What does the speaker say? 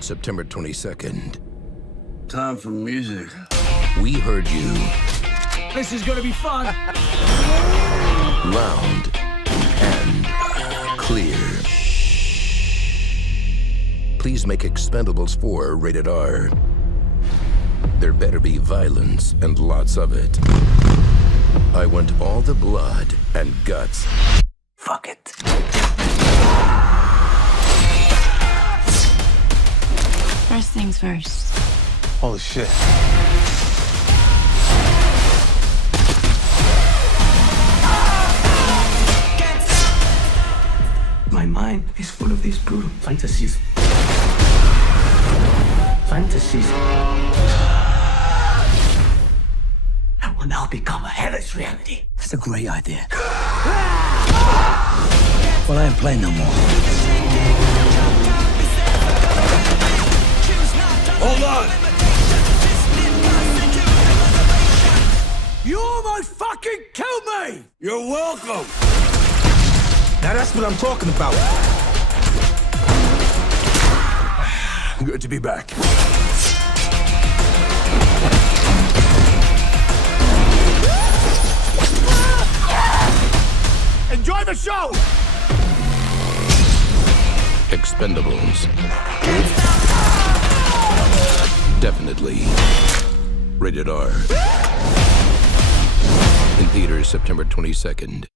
on September 22nd. Time for music. We heard you This is gonna be fun. loud and clear. Please make Expendables 4 rated R. There better be violence and lots of it. I want all the blood and guts. Fuck it. First things first. Holy shit. My mind is full of these brutal fantasies. That will now become a hellish reality. It's a great idea. Well, I ain't playing no more. Hold on! You almost fucking killed me! You're welcome! Now that's what I'm talking about. Good to be back. Enjoy the show! Expendables. Definitely rated R. In theaters September 22nd.